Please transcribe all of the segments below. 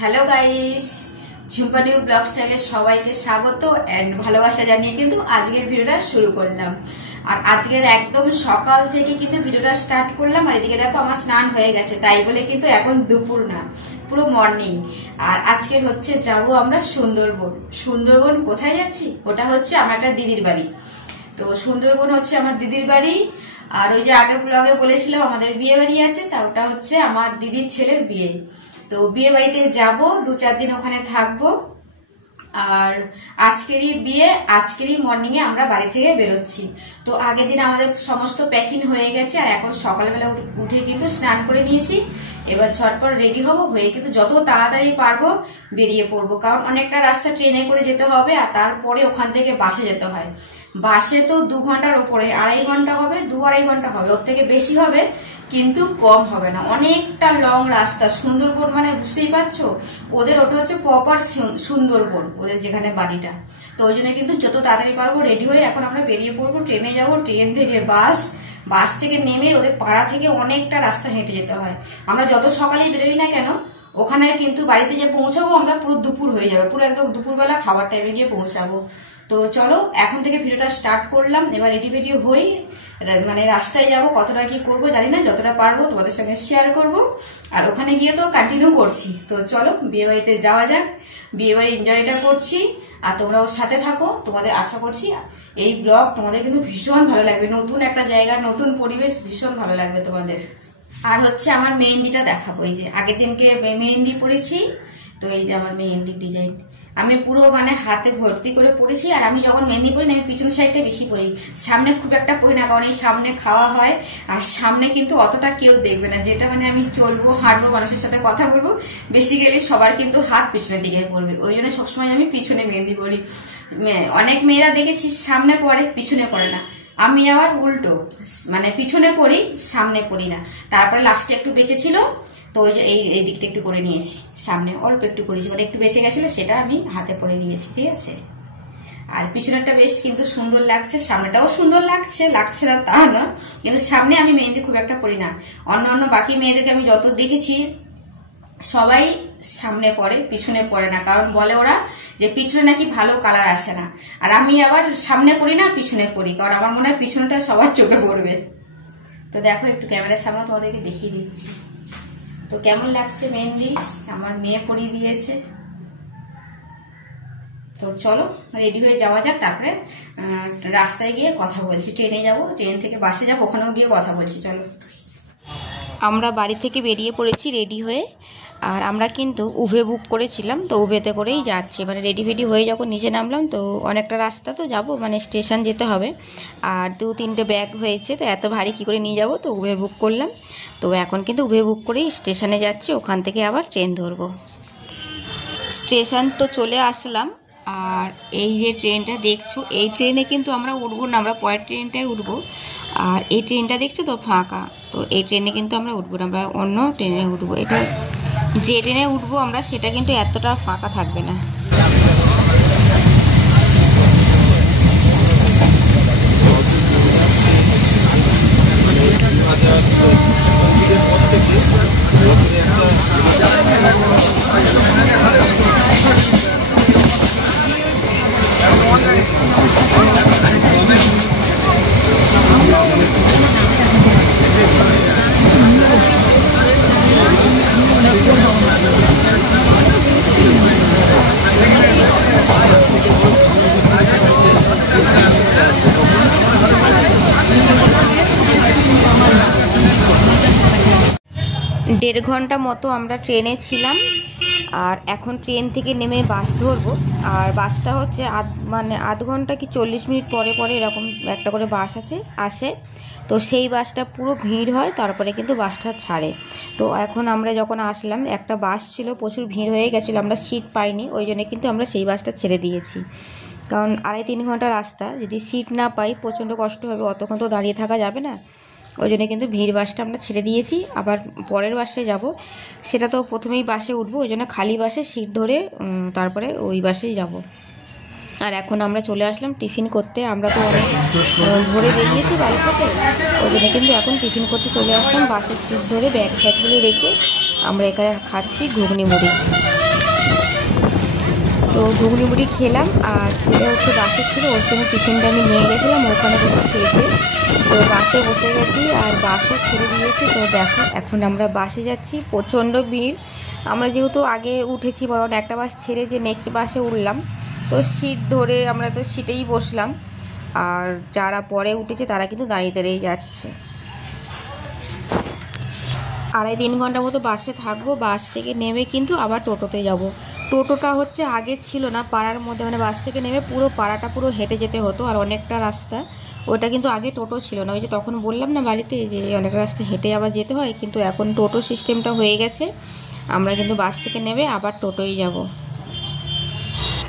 Hello guys, Jhumpa new blog স্টাইলে সবাইকে স্বাগত এন্ড ভালোবাসা জানিয়ে কিন্তু আজকের ভিডিওটা শুরু করলাম। আর আজকের একদম সকাল থেকে কিন্তু ভিডিওটা স্টার্ট করলাম। আর এদিকে দেখো আমার স্নান হয়ে গেছে, তাই বলে কিন্তু এখন দুপুর না, পুরো মর্নিং। আর আজকের হচ্ছে যাব আমরা সুন্দরবন। সুন্দরবন কোথায় যাচ্ছি? ওটা হচ্ছে আমার একটা দিদির বাড়ি। তো সুন্দরবন হচ্ছে আমার দিদির বাড়ি। আর ওই যে আগের ব্লগে বলেছিলাম আমাদের বিয়ে বাড়ি আছে, তা ওটা হচ্ছে আমার দিদির ছেলের বিয়ে। তো বিয়ে বাড়িতে যাব, 2-4 দিন ওখানে থাকবো। আর আজকেরই বিয়ে, আজকেরই মর্নিং এ আমরা বাড়ি থেকে বেরোচ্ছি। তো আগের দিন আমাদের সমস্ত প্যাকিং হয়ে গেছে, আর এখন সকালবেলা উঠে কিন্তু স্নান করে নিয়েছি। এবার ঝটপট রেডি হব, হয়ে কিন্তু যত তাড়াতাড়ি পারবো বেরিয়ে পড়বো। কারণ অনেকটা রাস্তা ট্রেনে করে যেতে হবে, আর তারপরে ওখান থেকে বাসে যেতে হয়। বাসে তো 2 ঘন্টার ওপরে, 2.5 ঘন্টা হবে, 2-2.5 ঘন্টা হবে, ওর থেকে বেশি হবে কিন্তু কম হবে না। অনেকটা লং রাস্তা। সুন্দরবন মানে বুঝতেই পারছো, ওদের ওটা হচ্ছে প্রপার সুন্দরবন, ওদের যেখানে বাড়িটা। তো ওই জন্য কিন্তু যত তাড়াতাড়ি পারবো রেডি হয়ে এখন আমরা বেরিয়ে পড়বো। ট্রেনে যাব, ট্রেন থেকে বাস থেকে নেমে ওদের পাড়া থেকে অনেকটা রাস্তা হেঁটে যেতে হয়। আমরা যত সকালেই বেরোই না কেন, ওখানে কিন্তু বাড়িতে যে পৌঁছাবো আমরা পুরো দুপুর হয়ে যাবে, পুরো একদম দুপুরবেলা খাবার টাইমে গিয়ে পৌঁছাবো। তো চলো এখন থেকে ভিডিওটা স্টার্ট করলাম। এবার রেডি হই, মানে রাস্তায় যাব, কতটা কি করবো জানি না, যতটা পারবো তোমাদের সঙ্গে শেয়ার করব। আর ওখানে গিয়ে তো কন্টিনিউ করছি। তো চলো বিয়ে বাড়িতে যাওয়া যাক, বিয়ে বাড়ি এনজয়টা করছি, আর তোমরাও সাথে থাকো। তোমাদের আশা করছি এই ব্লগ তোমাদের কিন্তু ভীষণ ভালো লাগবে। নতুন একটা জায়গা, নতুন পরিবেশ, ভীষণ ভালো লাগবে তোমাদের। আর হচ্ছে আমার মেহেন্দিটা দেখাবো। এই যে আগের দিনকে মেহেন্দি পরেছি, তো এই যে আমার মেহেন্দির ডিজাইন আমি পুরো মানে হাতে ভর্তি করে পড়েছি। আর আমি যখন মেহেন্দি পরি না, আমি পিছন সাইডটা বেশি পরি, সামনে খুব একটা পরি না, কারণ এই সামনে খাওয়া হয়, আর সামনে কিন্তু অতটা কেউ দেখবে না। যেটা মানে আমি চলবো, হাঁটবো, মানুষের সাথে কথা বলবো, বেসিক্যালি সবার কিন্তু হাত পিছনের দিকে পড়বে। ওই জন্য সবসময় আমি পিছনে মেহেন্দি পরি। অনেক মেয়েরা দেখেছি সামনে পরে, পিছনে পড়ে না। আমি আবার উল্টো, মানে পিছনে পড়ি, সামনে পড়ি না। তারপরে লাস্টে একটু বেঁচে ছিল, তো এই দিকটা একটু করে নিয়েছি, সামনে অল্প একটু করেছি, মানে একটু বেঁচে গেছিল, সেটা আমি হাতে পরে নিয়েছি, ঠিক আছে। আর পিছনেরটা বেশ কিন্তু সুন্দর লাগছে, সামনেটাও সুন্দর লাগছে না তা না, কিন্তু সামনে আমি মেহেন্দি খুব একটা পরি না। অন্য বাকি মেয়েদেরকে আমি যত দেখেছি সবাই সামনে পরে, পিছনে পড়ে না, কারণ বলে ওরা যে পিছনে নাকি ভালো কালার আসে না। আর আমি আবার সামনে পড়ি না, পিছনে পড়ি, কারণ আমার মনে হয় পিছনেটা সবার চোখে পড়বে। তো দেখো একটু ক্যামেরার সামনে তোমাদেরকে দেখিয়ে দিচ্ছি। তো কেমন লাগছে মেহেন্দি, আমার মেয়ে পরিয়ে দিয়েছে। তো চলো রেডি হয়ে যাওয়া যাক, তারপরে রাস্তায় গিয়ে কথা বলছি। ট্রেনে যাব, ট্রেন থেকে বাসে যাব, ওখানেও গিয়ে কথা বলছি। চলো, আমরা বাড়ি থেকে বেরিয়ে পড়েছি রেডি হয়ে। আর আমরা কিন্তু উবে বুক করেছিলাম, তো উবেতে করেই যাচ্ছি। মানে রেডি হয়ে যখন নিচে নামলাম, তো অনেকটা রাস্তা তো যাব, মানে স্টেশন যেতে হবে, আর 2-3টে ব্যাগ হয়েছে, তো এত ভারী কী করে নিয়ে যাব, তো উবে বুক করলাম। তো এখন কিন্তু উবে বুক করেই স্টেশনে যাচ্ছি, ওখান থেকে আবার ট্রেন ধরবো। স্টেশন তো চলে আসলাম। আর এই যে ট্রেনটা দেখছো, এই ট্রেনে কিন্তু আমরা উঠবো না, আমরা পরের ট্রেনটায় উঠবো। আর এই ট্রেনটা দেখছো তো ফাঁকা, তো এই ট্রেনে কিন্তু আমরা উঠবো না, আমরা অন্য ট্রেনে উঠবো। এটা যে ট্রেনে উঠবো আমরা, সেটা কিন্তু এতটা ফাঁকা থাকবে না। দেড় ঘন্টা মতো আমরা ট্রেনে ছিলাম। আর এখন ট্রেন থেকে নেমে বাস ধরবো। আর বাসটা হচ্ছে আধ ঘন্টা কি 40 মিনিট পরে এরকম একটা করে বাস আসে। তো সেই বাসটা পুরো ভিড় হয়, তারপরে কিন্তু বাসটা ছাড়ে। তো এখন আমরা যখন আসলাম, একটা বাস ছিল, প্রচুর ভিড় হয়ে গেছিলো, আমরা সিট পাইনি, ওই জন্য কিন্তু আমরা সেই বাসটা ছেড়ে দিয়েছি। কারণ 2.5-3 ঘন্টা রাস্তা, যদি সিট না পাই প্রচণ্ড কষ্ট হবে, অতক্ষণ তো দাঁড়িয়ে থাকা যাবে না। ওই জন্য কিন্তু ভিড় বাসটা আমরা ছেড়ে দিয়েছি। আবার পরের বাসে যাব, সেটা তো প্রথমেই বাসে উঠবো, ওই জন্য খালি বাসে সিট ধরে তারপরে ওই বাসেই যাব। আর এখন আমরা চলে আসলাম টিফিন করতে। আমরা তো অনেক ভোরে বেরিয়েছি বাড়ি থেকে, ওই জন্য কিন্তু এখন টিফিন করতে চলে আসলাম। বাসের সিট ধরে ব্যাগ ফ্যাগগুলো রেখে আমরা এখানে খাচ্ছি ঘুগনি মুড়ি। তো ঘুগনি মুড়ি খেলাম, আর ছেলে হচ্ছে বাসে ছিল, ওর জন্য টিফিনটা আমি নিয়ে গেছিলাম, ওখানে বসে খেয়েছে। তো বাসে বসে গেছি আর বাসও ছেড়ে দিয়েছি। তো দেখো এখন আমরা বাসে যাচ্ছি, প্রচণ্ড ভিড়। আমরা যেহেতু আগে উঠেছি, বরং একটা বাস ছেড়ে যে নেক্সট বাসে উঠলাম, তো সিট ধরে আমরা তো সিটেই বসলাম। আর যারা পরে উঠেছে তারা কিন্তু দাঁড়িয়ে দাঁড়িয়ে যাচ্ছে। 2.5-3 ঘন্টা মতো বাসে থাকবো, বাস থেকে নেমে কিন্তু আবার টোটোতে যাব। টোটোটা হচ্ছে আগে ছিল না পাড়ার মধ্যে, মানে বাস থেকে নেমে পুরো পাড়াটা পুরো হেঁটে যেতে হতো, আর অনেকটা রাস্তা। ওটা কিন্তু আগে টোটো ছিল না, ওই যে তখন বললাম না বাড়িতে যে অনেক রাস্তা হেঁটে আবার যেতে হয়, কিন্তু এখন টোটো সিস্টেমটা হয়ে গেছে। আমরা কিন্তু বাস থেকে নেমে আবার টোটোই যাব।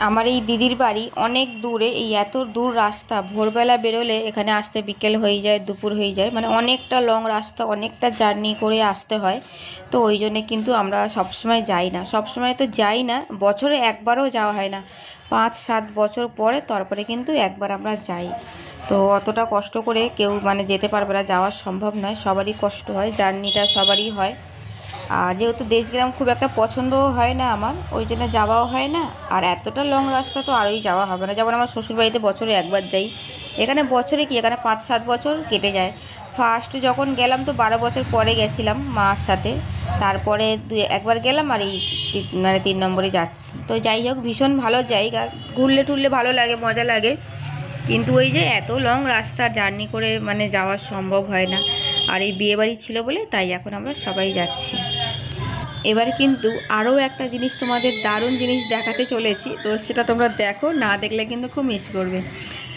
আমার এই দিদির বাড়ি অনেক দূরে, এই এত দূর রাস্তা ভোরবেলা বেরোলে এখানে আসতে বিকেল হয়ে যায়, দুপুর হয়ে যায়, মানে অনেকটা লং রাস্তা, অনেকটা জার্নি করে আসতে হয়। তো ওই জন্যে কিন্তু আমরা সবসময় যাই না, সবসময় তো যাই না, বছরে একবারও যাওয়া হয় না, 5-7 বছর পরে তারপরে কিন্তু একবার আমরা যাই। তো অতটা কষ্ট করে কেউ মানে যেতে পারবে না, যাওয়া সম্ভব নয়, সবারই কষ্ট হয়, জার্নিটা সবারই হয়। আর যেহেতু দেশগ্রাম খুব একটা পছন্দও হয় না আমার, ওই জন্য যাওয়াও হয় না। আর এতটা লং রাস্তা তো আরোই যাওয়া হবে না। যেমন আমার শ্বশুরবাড়িতে বছরে একবার যাই, এখানে বছরে কি, এখানে 5-7 বছর কেটে যায়। ফার্স্ট যখন গেলাম তো 12 বছর পরে গেছিলাম মার সাথে, তারপরে একবার গেলাম, আর এই মানে 3 নম্বরে যাচ্ছি। তো যাই হোক, ভীষণ ভালো জায়গা, ঘুরলে টুরলে ভালো লাগে, মজা লাগে, কিন্তু ওই যে এত লং রাস্তা জার্নি করে মানে যাওয়া সম্ভব হয় না। আর এই বিয়েবাড়ি ছিল বলে তাই এখন আমরা সবাই যাচ্ছি। এবার কিন্তু আরও একটা জিনিস তোমাদের দারুণ জিনিস দেখাতে চলেছি, তো সেটা তোমরা দেখো, না দেখলে কিন্তু খুব মিস করবে।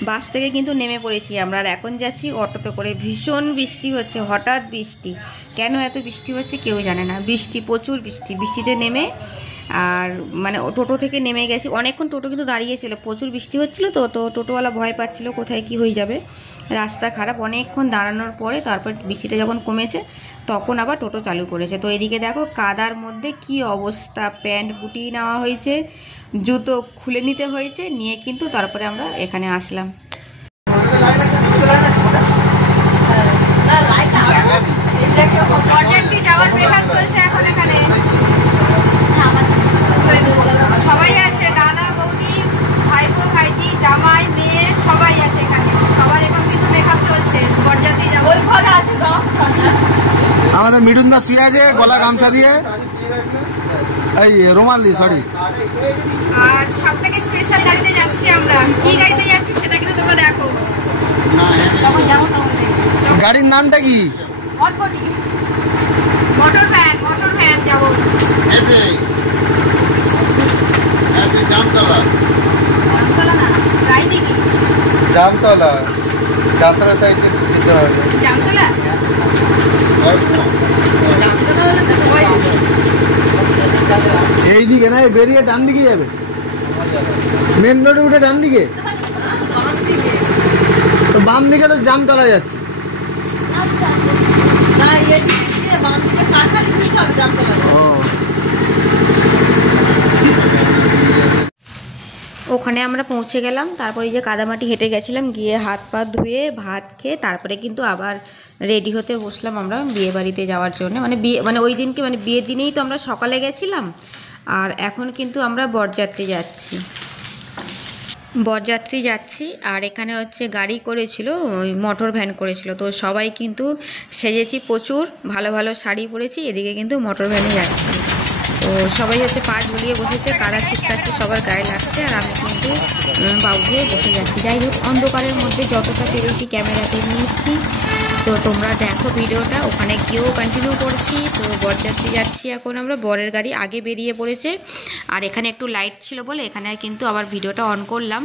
বাস থেকে কিন্তু নেমে পড়েছি আমরা, আর এখন যাচ্ছি অটোতে করে। ভীষণ বৃষ্টি হচ্ছে, হঠাৎ বৃষ্টি, কেন এত বৃষ্টি হচ্ছে কেউ জানে না, বৃষ্টি, প্রচুর বৃষ্টি। বৃষ্টিতে নেমে আর মানে টোটো থেকে নেমে গেছি, অনেকক্ষণ টোটো কিন্তু দাঁড়িয়েছিল, প্রচুর বৃষ্টি হচ্ছিলো, তো টোটোওয়ালা ভয় পাচ্ছিল কোথায় কি হয়ে যাবে, রাস্তা খারাপ। অনেকক্ষণ দাঁড়ানোর পরে তারপর বৃষ্টিটা যখন কমেছে তখন আবার টোটো চালু করেছে। তো এদিকে দেখো কাদার মধ্যে কি অবস্থা, প্যান্ট গুটিয়ে নেওয়া হয়েছে, জুতো খুলে নিতে হয়েছে, নিয়ে কিন্তু তারপরে আমরা এখানে আসলাম। সবাই আছে, দাদা বৌদি, ভাইপো ভাইজি, জামাই মেয়ে সবাই আছে এখানে, সবার এখন কিন্তু মেকআপ চলছে, বরযাত্রী যাবো। আমাদের মিঠুন দা শুয়ে আছে গলা গামছা দিয়ে, এই রুমাল দিয়ে, সরি। আর সব থেকে স্পেশাল গাড়িতে যাচ্ছি আমরা, কি গাড়িতে যাচ্ছি সেটা কিন্তু তোমরা দেখো। গাড়ির নামটা কি? মোটর ভ্যান, মোটর ভ্যান যাবো। জামতলা, জামতলা না, রাইদিকে জামতলা, জামতলা সাইডে যেতে হবে। জামতলা, এইদিকে না, বেরিয়ে ডান দিকে যাবে, মেন রোডে উঠে ডান দিকে, তো বাম দিকে তো জামতলা যাচ্ছে। ওখানে আমরা পৌঁছে গেলাম, তারপরে এই যে কাদামাটি হেঁটে গেছিলাম, গিয়ে হাত পা ধুয়ে ভাত খেয়ে তারপরে কিন্তু আবার রেডি হতে বসলাম আমরা বিয়ে বাড়িতে যাওয়ার জন্য। মানে বিয়ে মানে ওই দিনকে মানে বিয়ের দিনেই তো আমরা সকালে গেছিলাম, আর এখন কিন্তু আমরা বরযাত্রী যাচ্ছি। আর এখানে হচ্ছে গাড়ি করেছিল, ওই মোটর ভ্যান করেছিল, তো সবাই কিন্তু সেজেছি প্রচুর, ভালো ভালো শাড়ি পরেছি, এদিকে কিন্তু মোটর ভ্যানে যাচ্ছি। তো সবাই হচ্ছে পা ঝুলিয়ে বসেছে, কাদা ছিটকাচ্ছে, সবার গায়ে লাগছে, আর আমি কিন্তু বাবু হয়ে বসে যাচ্ছি। যাই হোক, অন্ধকারের মধ্যে যতটা পেরেছি ক্যামেরাতে নিয়ে এসেছি। তো তোমরা দেখো ভিডিওটা, ওখানে গিয়েও কন্টিনিউ করছি। তো বরযাত্রী যাচ্ছি এখন আমরা, বরের গাড়ি আগে বেরিয়ে পড়েছে, আর এখানে একটু লাইট ছিল বলে এখানে কিন্তু আবার ভিডিওটা অন করলাম।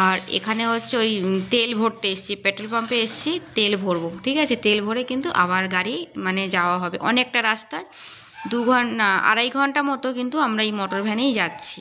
আর এখানে হচ্ছে ওই তেল ভরতে এসেছি, পেট্রোল পাম্পে এসেছি, তেল ভরবো, ঠিক আছে, তেল ভরে কিন্তু আবার গাড়ি মানে যাওয়া হবে, অনেকটা রাস্তা, 2-2.5 ঘন্টা মতো কিন্তু আমরা এই মোটর ভ্যানেই যাচ্ছি।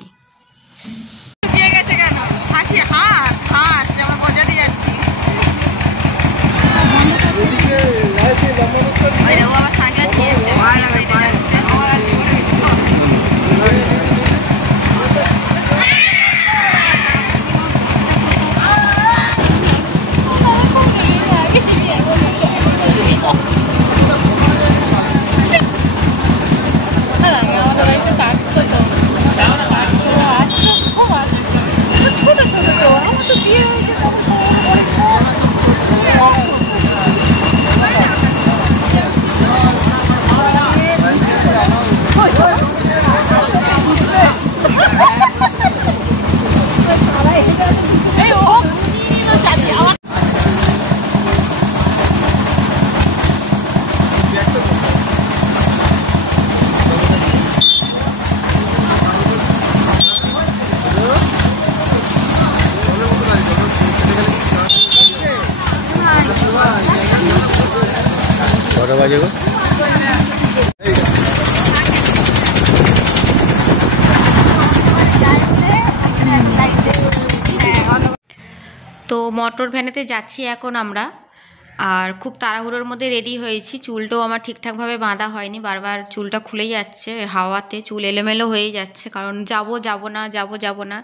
বাজে গো। তো মোটর ভ্যানেতে যাচ্ছি এখন আমরা, আর খুব তাড়াহুড়োর মধ্যে রেডি হয়েছি। চুলটাও আমার ঠিকঠাকভাবে বাঁধা হয়নি, বারবার চুলটা খুলে যাচ্ছে হাওয়াতে, চুল এলোমেলো হয়ে যাচ্ছে, কারণ যাব না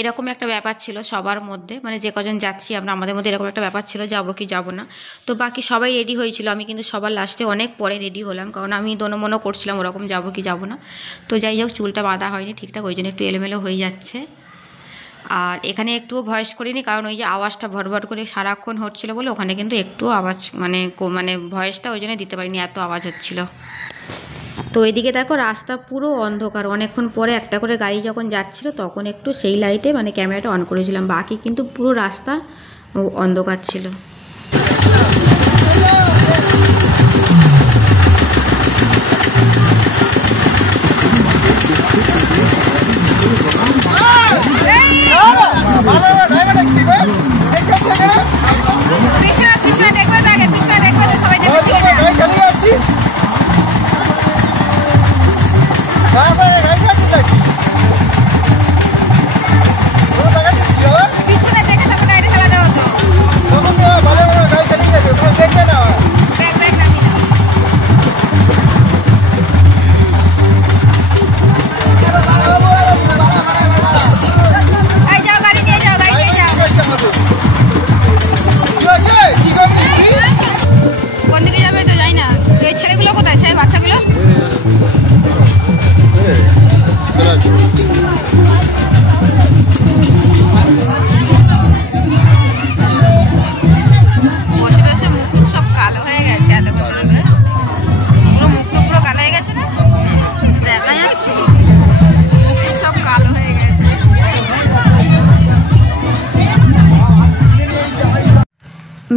এরকম একটা ব্যাপার ছিল সবার মধ্যে, মানে যে কজন যাচ্ছি আমরা আমাদের মধ্যে এরকম একটা ব্যাপার ছিল, যাব কি যাব না। তো বাকি সবাই রেডি হয়েছিল, আমি কিন্তু সবার লাস্টে অনেক পরে রেডি হলাম, কারণ আমি দোনোমনো করছিলাম ওরকম যাব কি যাব না। তো যাই হোক, চুলটা বাঁধা হয়নি ঠিকঠাক, ওই জন্য একটু এলোমেলো হয়ে যাচ্ছে। আর এখানে একটুও ভয়েস করিনি, কারণ ওই যে আওয়াজটা ভরভর করে সারাক্ষণ হচ্ছিলো বলে ওখানে কিন্তু একটু আওয়াজ মানে ভয়েসটা ওই জন্য দিতে পারিনি, এত আওয়াজ হচ্ছিল। তো এদিকে দেখো রাস্তা পুরো অন্ধকার, অনেকক্ষণ পরে একটা করে গাড়ি যখন যাচ্ছিল তখন একটু সেই লাইটে মানে ক্যামেরাটা অন করেছিলাম, বাকি কিন্তু পুরো রাস্তা অন্ধকার ছিল।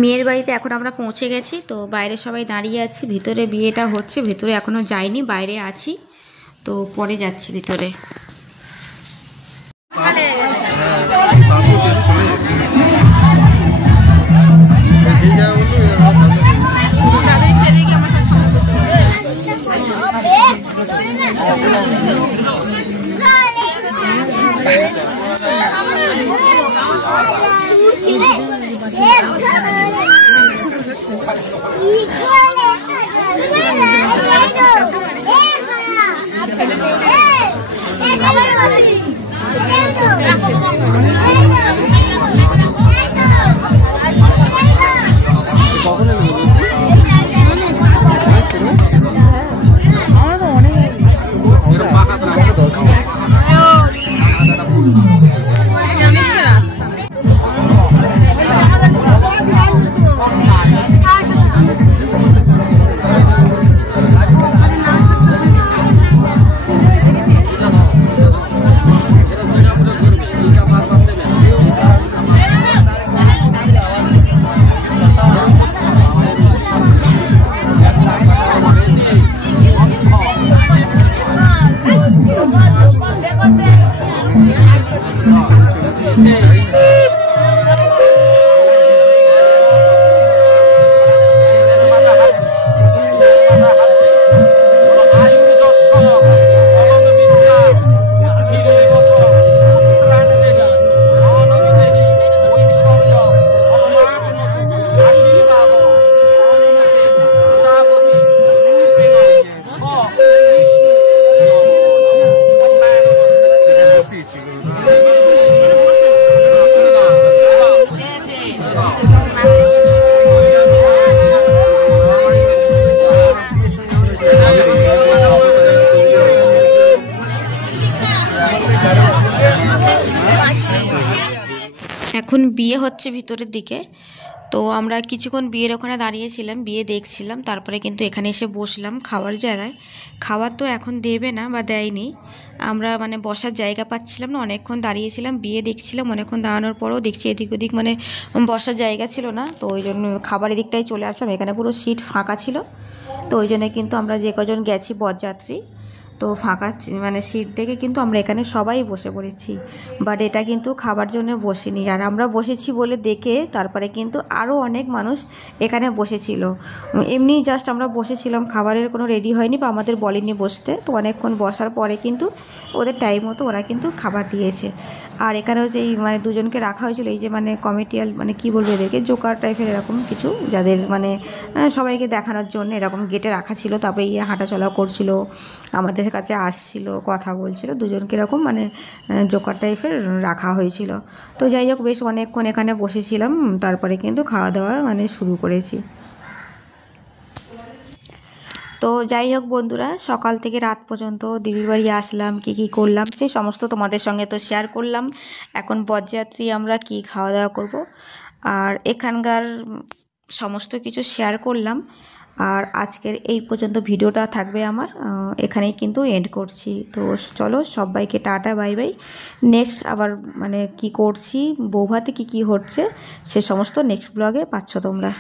মেয়ের বাড়িতে এখন আমরা পৌঁছে গেছি, তো বাইরে সবাই দাঁড়িয়ে আছি, ভিতরে বিয়েটা হচ্ছে, ভিতরে এখনও যাইনি, বাইরে আছি, তো পরে যাচ্ছি ভিতরে। এখন বিয়ে হচ্ছে ভিতরের দিকে, তো আমরা কিছুক্ষণ বিয়ের ওখানে দাঁড়িয়েছিলাম, বিয়ে দেখছিলাম, তারপরে কিন্তু এখানে এসে বসলাম খাওয়ার জায়গায়। খাবার তো এখন দেবে না বা দেয়নি, আমরা মানে বসার জায়গা পাচ্ছিলাম না, অনেকক্ষণ দাঁড়িয়েছিলাম, বিয়ে দেখছিলাম, অনেকক্ষণ দাঁড়ানোর পরেও দেখছি এদিক ওদিক মানে বসার জায়গা ছিল না, তো ওই জন্য খাবারের দিকটাই চলে আসলাম, এখানে পুরো সিট ফাঁকা ছিল, তো ওই জন্য কিন্তু আমরা যে কজন গেছি বরযাত্রী, তো ফাঁকা মানে সিট দেখে কিন্তু আমরা এখানে সবাই বসে পড়েছি, বাট এটা কিন্তু খাবার জন্য বসিনি। আর আমরা বসেছি বলে দেখে তারপরে কিন্তু আরও অনেক মানুষ এখানে বসেছিল। এমনি জাস্ট আমরা বসেছিলাম, খাবারের কোনো রেডি হয়নি বা আমাদের বলেনি বসতে। তো অনেকক্ষণ বসার পরে কিন্তু ওদের টাইম মতো ওরা কিন্তু খাবার দিয়েছে। আর এখানে হচ্ছে এই মানে দুজনকে রাখা হয়েছিল, এই যে মানে কমিটিয়াল মানে কী বলবো এদেরকে, জোকার টাইপের এরকম কিছু, যাদের মানে সবাইকে দেখানোর জন্য এরকম গেটে রাখা ছিল। তারপরে ইয়ে হাঁটাচলা করছিল, আমাদের কাছে আসছিল, কথা বলছিল, দুজনকে এরকম মানে জোকার টাইপের রাখা হয়েছিল। তো যাই হোক, বেশ অনেকক্ষণ এখানে বসেছিলাম, তারপরে কিন্তু খাওয়া দাওয়া মানে শুরু করেছি। তো যাই হোক বন্ধুরা, সকাল থেকে রাত পর্যন্ত দিদির বাড়ি আসলাম, কী কী করলাম সেই সমস্ত তোমাদের সঙ্গে তো শেয়ার করলাম। এখন বরযাত্রী আমরা কি খাওয়া দাওয়া করব আর এখানকার সমস্ত কিছু শেয়ার করলাম। আর আজকের এই পর্যন্ত ভিডিওটা থাকবে আমার, এখানেই কিন্তু এন্ড করছি। তো চলো সবাইকে টাটা, বাই বাই। নেক্সট আবার মানে কি করছি, বৌভাতে কী কী হচ্ছে সে সমস্ত নেক্সট ব্লগে পাচ্ছ তোমরা।